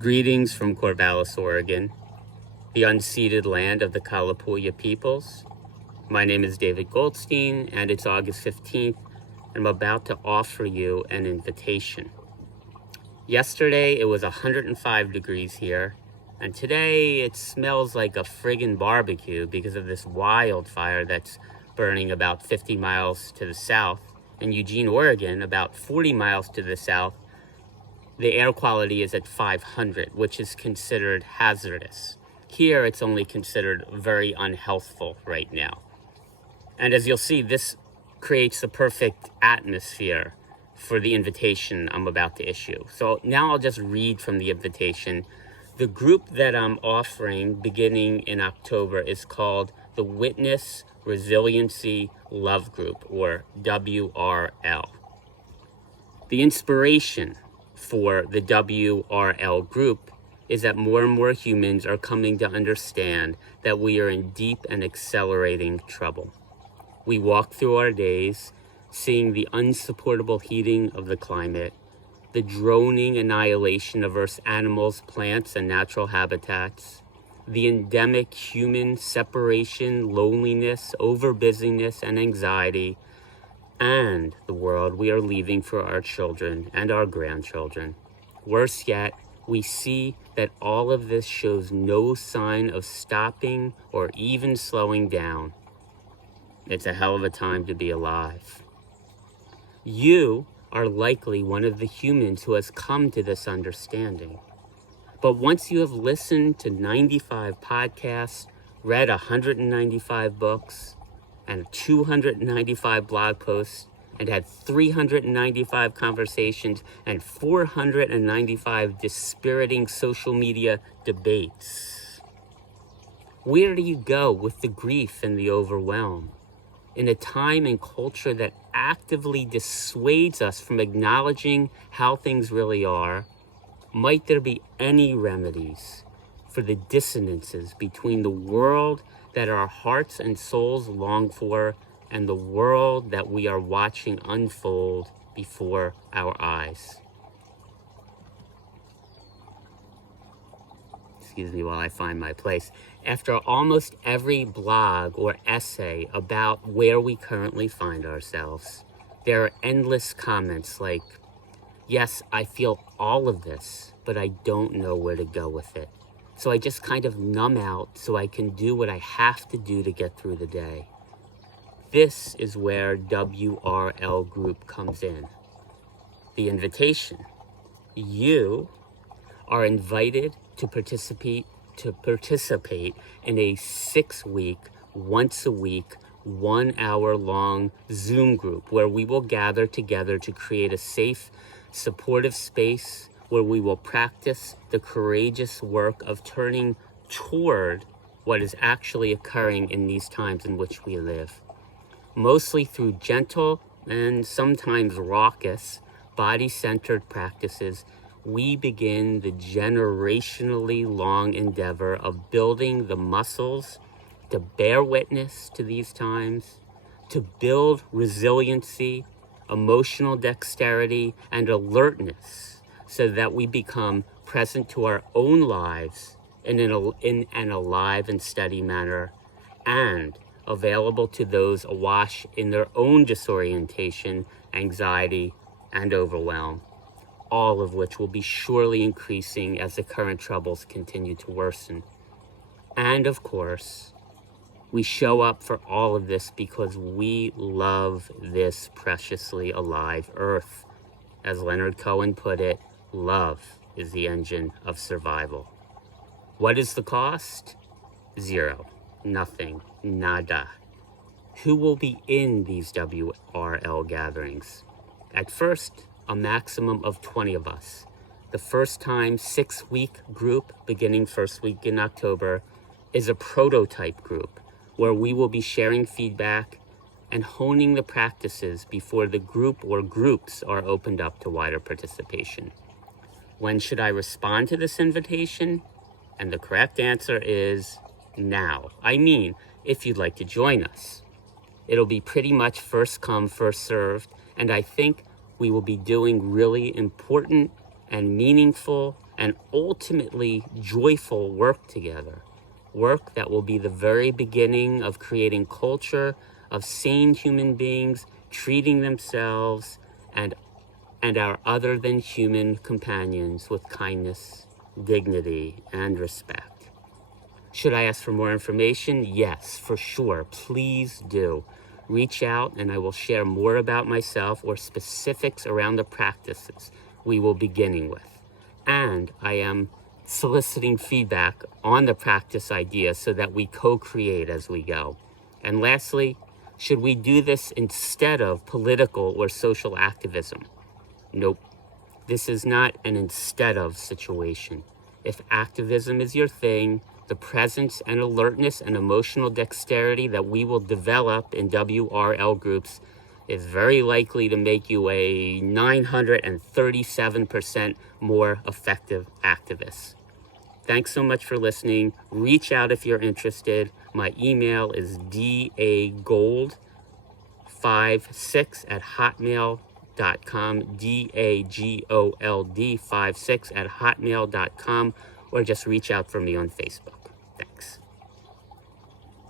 Greetings from Corvallis, Oregon, the unceded land of the Kalapuya peoples. My name is David Goldstein, and it's August 15th, and I'm about to offer you an invitation. Yesterday, it was 105 degrees here, and today it smells like a friggin' barbecue because of this wildfire that's burning about 50 miles to the south. In Eugene, Oregon, about 40 miles to the south, the air quality is at 500, which is considered hazardous. Here, it's only considered very unhealthful right now. And as you'll see, this creates the perfect atmosphere for the invitation I'm about to issue. So now I'll just read from the invitation. The group that I'm offering beginning in October is called the Witness Resiliency Love Group, or WRL. The inspiration for the WRL group is that more and more humans are coming to understand that we are in deep and accelerating trouble. We walk through our days seeing the unsupportable heating of the climate, the droning annihilation of Earth's animals, plants, and natural habitats, the endemic human separation, loneliness, overbusyness, and anxiety, and the world we are leaving for our children and our grandchildren. Worse yet, we see that all of this shows no sign of stopping or even slowing down. It's a hell of a time to be alive. You are likely one of the humans who has come to this understanding. But once you have listened to 95 podcasts, read 195 books, and 295 blog posts, and had 395 conversations and 495 dispiriting social media debates. Where do you go with the grief and the overwhelm? In a time and culture that actively dissuades us from acknowledging how things really are, might there be any remedies for the dissonances between the world that our hearts and souls long for and the world that we are watching unfold before our eyes? Excuse me while I find my place. After almost every blog or essay about where we currently find ourselves, there are endless comments like, yes, I feel all of this, but I don't know where to go with it. So I just kind of numb out so I can do what I have to do to get through the day. This is where WRL Group comes in. The invitation. You are invited to participate in a 6-week, once a week, 1 hour long Zoom group where we will gather together to create a safe, supportive space where we will practice the courageous work of turning toward what is actually occurring in these times in which we live. Mostly through gentle and sometimes raucous body-centered practices, we begin the generationally long endeavor of building the muscles to bear witness to these times, to build resiliency, emotional dexterity, and alertness so that we become present to our own lives in an alive and steady manner, and available to those awash in their own disorientation, anxiety, and overwhelm, all of which will be surely increasing as the current troubles continue to worsen. And of course, we show up for all of this because we love this preciously alive earth. As Leonard Cohen put it, love is the engine of survival. What is the cost? 0. Nothing. Nada. Who will be in these WRL gatherings? At first, a maximum of 20 of us. The first time 6-week group beginning first week in October is a prototype group where we will be sharing feedback and honing the practices before the group or groups are opened up to wider participation. When should I respond to this invitation? And the correct answer is now. I mean, if you'd like to join us. It'll be pretty much first come, first served, and I think we will be doing really important and meaningful and ultimately joyful work together. Work that will be the very beginning of creating culture of sane human beings treating themselves and our other than human companions with kindness, dignity, and respect. Should I ask for more information? Yes, for sure. Please do. Reach out and I will share more about myself or specifics around the practices we will be beginning with. And I am soliciting feedback on the practice idea so that we co-create as we go. And lastly, should we do this instead of political or social activism? Nope. This is not an instead of situation. If activism is your thing, the presence and alertness and emotional dexterity that we will develop in WRL groups is very likely to make you a 937% more effective activist. Thanks so much for listening. Reach out if you're interested. My email is dagold56@hotmail.com, DAGOLD56@hotmail.com, or just reach out for me on Facebook. Thanks.